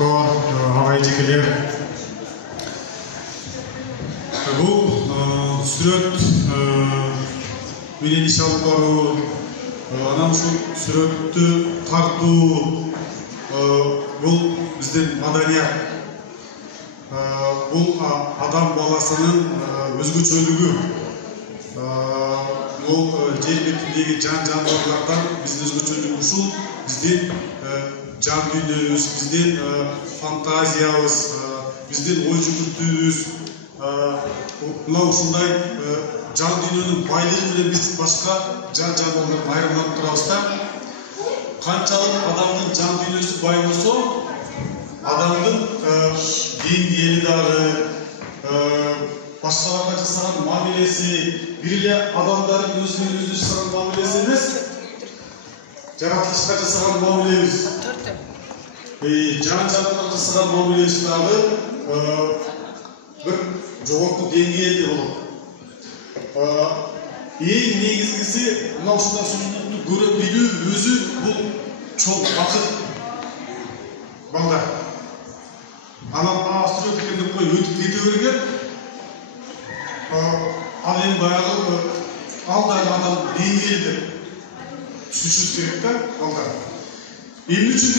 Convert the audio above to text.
Тоқтор, ағай жекелер. Бұл сүрет менен иш алып баруу, анан ушул сүрөттү тартуу, бұл биздин маданият. Бұл адам баласынын өзгөчөлүгү. Бұл жер бетиндеги жан-жаныбарлардан биздин өзгөчөлүгү ушул, биздин жан дүйнөбүз, биздин фантазиябыз, биздин ой жүгүртүүбүз. Мына ушундай жан дүйнөнүн байлыгы менен биз башка жан-жаныбарлардан айырмаланып турабыз да. Канчалык адамдын жан дүйнөсү бай болсо, адамдын деңгээли дагы, башкаларга жасаган мамилеси, бир эле адамдардын өзүнө жасаган мамилеси эмес, жаратылышка жасаган мамилебиз, жан-жаныбарга жасаган мамилебиз дагы бир жогорку деңгээлде болот. Эң негизгиси мына ушундай сүрөттү көрө билүү өзү бул чоң бакыт. Балдар. Анан сүрөт экен деп коюп өтүп кете берген. Ал эми баягы алдагы адам деңгээлде түшүшүбүз керек да, балдар. Эмне үчүн